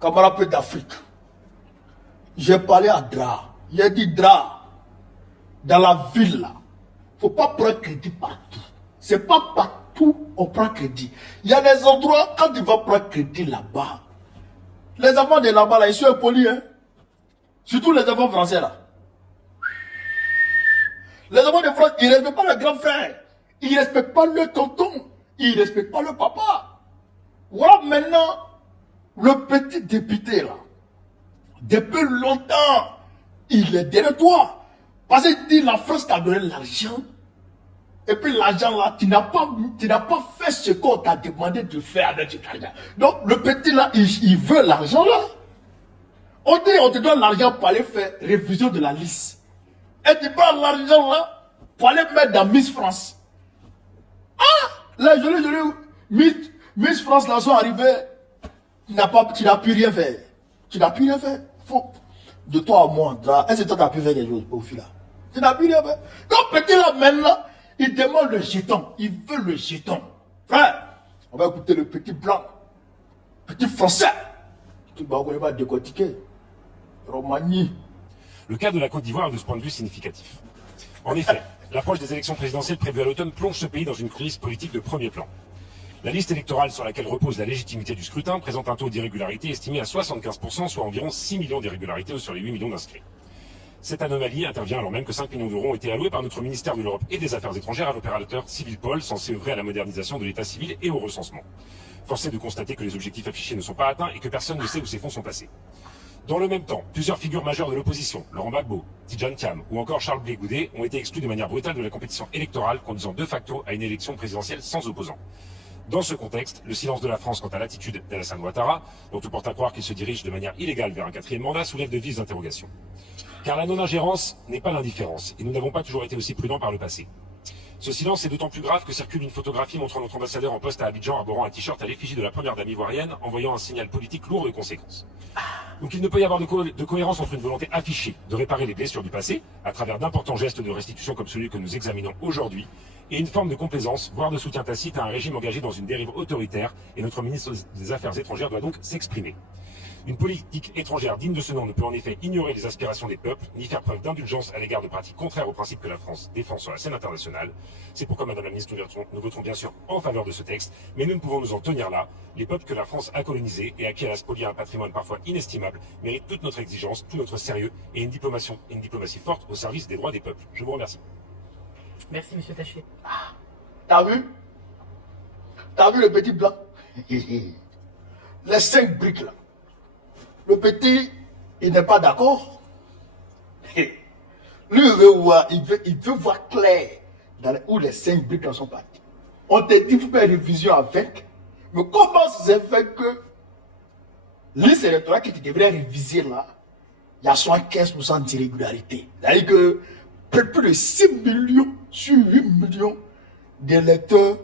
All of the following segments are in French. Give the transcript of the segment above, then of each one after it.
camarade peu d'Afrique. J'ai parlé à Dra. Il a dit Dra, dans la ville là, faut pas prendre crédit partout. C'est pas partout on prend crédit. Il y a des endroits, quand tu vas prendre crédit là-bas, les enfants de là-bas là, ils sont impolis, hein. Surtout les enfants français là. Les enfants de France, ils ne respectent pas le grand frère. Ils ne respectent pas le tonton. Ils ne respectent pas le papa. Voilà maintenant le petit député là. Depuis longtemps, il est derrière toi. Parce qu'il dit la France t'a donné l'argent. Et puis l'argent là, tu n'as pas fait ce qu'on t'a demandé de faire avec cet argent. Donc le petit là, il veut l'argent là. On dit on te donne l'argent pour aller faire révision de la liste. Et tu prends l'argent là pour aller mettre dans Miss France. Ah! Là, Miss France là sont arrivés. Tu n'as plus rien fait. Tu n'as plus rien fait. Faut. De toi à moi, est-ce que toi tu as pu faire quelque chose au fil là? Tu n'as plus rien fait. Donc petit là maintenant, il demande le jeton. Il veut le jeton. Frère, on va écouter le petit blanc. Petit français. Tu vas décortiquer. Romagny. Le cas de la Côte d'Ivoire est de ce point de vue significatif. En effet, l'approche des élections présidentielles prévues à l'automne plonge ce pays dans une crise politique de premier plan. La liste électorale sur laquelle repose la légitimité du scrutin présente un taux d'irrégularité estimé à 75%, soit environ 6 millions d'irrégularités sur les 8 millions d'inscrits. Cette anomalie intervient alors même que 5 millions d'euros ont été alloués par notre ministère de l'Europe et des Affaires étrangères à l'opérateur Civilpol, censé œuvrer à la modernisation de l'état civil et au recensement. Force est de constater que les objectifs affichés ne sont pas atteints et que personne ne sait où ces fonds sont passés. Dans le même temps, plusieurs figures majeures de l'opposition, Laurent Gbagbo, Tidjane Thiam ou encore Charles Blé Goudé, ont été exclus de manière brutale de la compétition électorale, conduisant de facto à une élection présidentielle sans opposant. Dans ce contexte, le silence de la France quant à l'attitude d'Alassane Ouattara, dont tout porte à croire qu'il se dirige de manière illégale vers un 4e mandat, soulève de vives interrogations. Car la non-ingérence n'est pas l'indifférence, et nous n'avons pas toujours été aussi prudents par le passé. Ce silence est d'autant plus grave que circule une photographie montrant notre ambassadeur en poste à Abidjan arborant un t-shirt à l'effigie de la première dame ivoirienne, envoyant un signal politique lourd de conséquences. Donc il ne peut y avoir de cohérence entre une volonté affichée de réparer les blessures du passé, à travers d'importants gestes de restitution comme celui que nous examinons aujourd'hui, et une forme de complaisance, voire de soutien tacite à un régime engagé dans une dérive autoritaire, et notre ministre des Affaires étrangères doit donc s'exprimer. Une politique étrangère digne de ce nom ne peut en effet ignorer les aspirations des peuples, ni faire preuve d'indulgence à l'égard de pratiques contraires aux principes que la France défend sur la scène internationale. C'est pourquoi, Madame la Ministre, nous voterons bien sûr en faveur de ce texte, mais nous ne pouvons nous en tenir là. Les peuples que la France a colonisés et à qui elle a spolié un patrimoine parfois inestimable méritent toute notre exigence, tout notre sérieux et une diplomatie forte au service des droits des peuples. Je vous remercie. Merci, monsieur Taché. T'as vu? T'as vu le petit blanc? Les 5 briques là. Le petit, il n'est pas d'accord. Lui, il veut voir, il veut voir clair dans où les 5 briques sont parties. On te dit qu'il faut faire une révision avec. Mais comment c'est fait que liste électorale que tu devrais réviser là, il y a 75% d'irrégularité. C'est-à-dire que plus de 6 millions sur 8 millions d'électeurs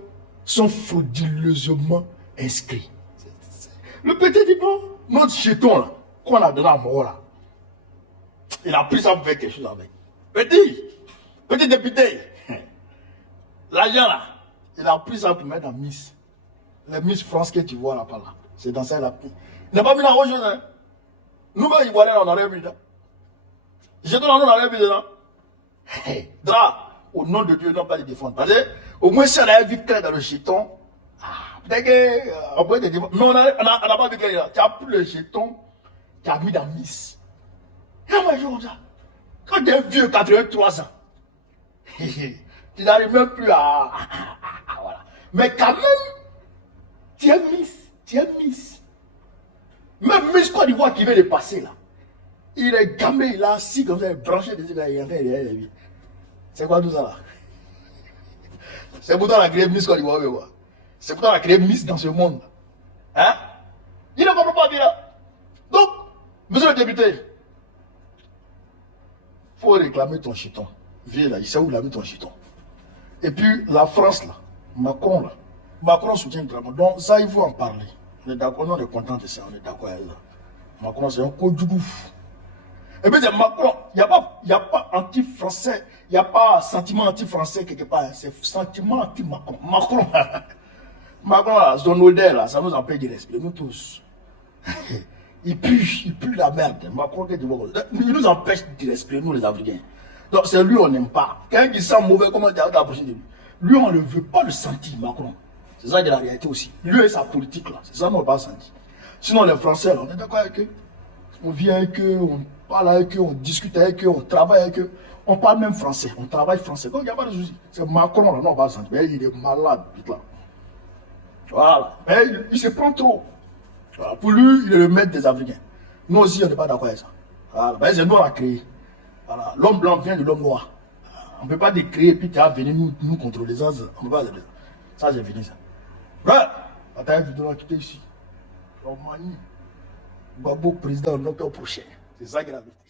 sont frauduleusement inscrits. Le petit dit non, notre jeton là, qu'on a donné à mort là, il a pris ça pour faire quelque chose avec. Petit député, l'argent là, il a pris ça pour mettre dans Miss. Les Miss France que tu vois là-bas là, c'est dans ça il a pris. Il n'a pas vu la autre chose, hein. Nous-mêmes, Ivoiriens, on aurait vu là. Jeton là, on aurait vu dedans. Dra, au nom de Dieu, non pas les défendre. Parce que, au moins, si on avait vu clair dans le jeton, peut-être qu'on pourrait te défendre. Mais on n'a pas vu clair là. Tu as pris le jeton, tu as mis dans Miss. Et moi, je dis ça. Quand tu es vieux, 83 ans, tu n'arrives même plus à voilà. Mais quand même, tu es Miss. Même Miss Côte d'Ivoire qui vient de passer là. Il est gamé, il a assis comme ça, il est branché dessus là, il est en train de. C'est quoi tout ça là? C'est pourtant la créé Miss Côte d'Ivoire, quoi. C'est pourtant la créé Miss dans ce monde. Hein? Il ne comprend pas bien là. Donc, monsieur le député, il faut réclamer ton chiton. Viens là, il sait où il a mis ton chiton. Et puis la France là, Macron soutient vraiment. Donc ça, il faut en parler. On est d'accord, on est content de ça, on est d'accord avec ça. Macron, c'est un coup du gouffre. Et puis c'est Macron, il n'y a pas anti-français, il n'y a pas sentiment anti-français quelque part. C'est sentiment anti-Macron. Macron, là, son odeur là, ça nous empêche de respirer, nous tous. Il pue la merde. Macron, il nous empêche de respirer, nous les Africains. Donc c'est lui on n'aime pas. Quand il sent mauvais, comment dire la prochaine de lui? Lui on ne veut pas le sentir, Macron. C'est ça qui est la réalité aussi. Lui et sa politique là, c'est ça qu'on ne veut pas sentir. Sinon les Français là, on est d'accord avec eux. On vient avec eux, on parle avec eux, on discute avec eux, on travaille avec eux. On parle même français, on travaille français. Donc il n'y a pas de souci. C'est Macron là, non, on va sentir. Mais il est malade, là. Voilà. Mais il se prend trop. Voilà. Pour lui, il est le maître des Africains. Nous aussi, on n'est pas d'accord avec ça. Voilà. Ben, c'est nous, on a créé. Voilà. L'homme blanc vient de l'homme noir. On ne peut pas décréer et puis tu vas venir nous contrôler. Ça, on ne peut pas faire ça. Ça, c'est fini ça. Ouais. Attends, une vidéo là, quitter ici. Babo président en octobre prochain. C'est ça qui est la vérité.